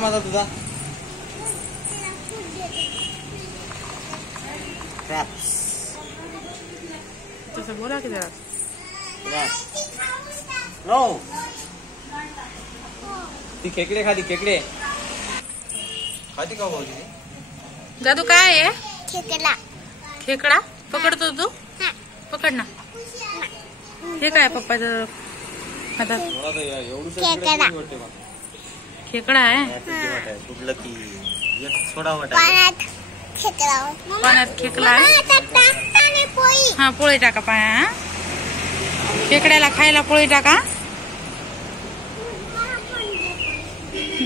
माझा तुझा क्रॅप्स तसं बोला की जरा. नो ती खेकडे खाती खेकडे खाती का भाऊजी. दादू काय आहे? खेकडा. खेकडा पकडतो तू? पकड ना. हे काय पप्पाचं हातात? खेकडा आहे. कुठलं की थोडा पाण्यात खेकडा. पाण्यात खेकडा आहे. हा पोळी टाका पाया. खेकड्याला खायला पोळी टाका.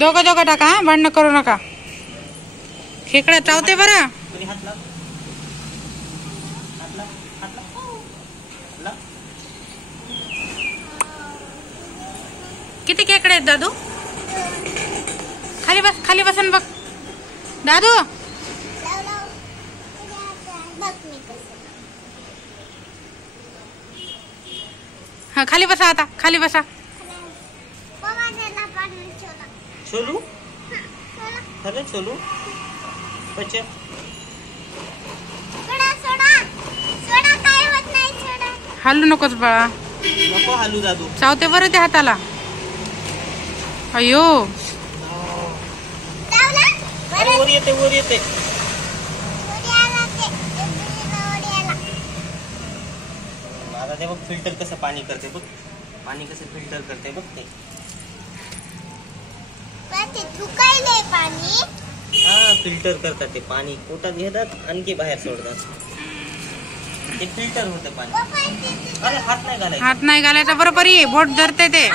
दोघं दोघं टाका. भांडण करू नका. खेकडा चावते बरं. किती खेकडे आहेत दादू? खाली बस. खाली बसन बघ दादू. हा खाली बसा. आता खाली बसा. चलू खरं चलू बच्चे हलू नकोच बाळा. नको हालू दादू. चावते बरं ते हाताला. अयो वर येते वर येते. आता ते बघ फिल्टर कसं पाणी करते बघ. पाणी कसं फिल्टर करते बघ ते. पाणी हा फिल्टर करतात ते पाणी. पोटात घेतात आणखी बाहेर सोडतात. ते फिल्टर होतं पाणी. अरे हात नाही घालायचा. हात नाही घालायचा बरोबर आहे. बोट धरते ते.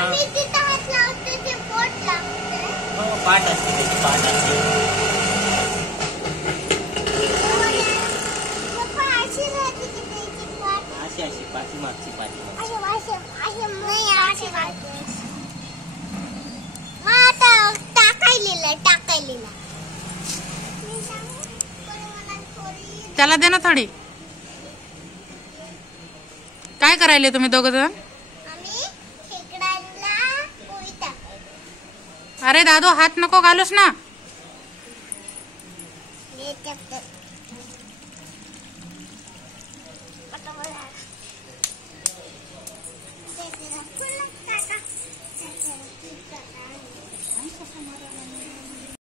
पाठ असते त्याची पाठ असते. अशी अशी पाठीमागची पाठीमागची. त्याला दे ना थोडी. काय करायले तुम्ही दोघ जण? अरे दादू हात नको घालूस ना.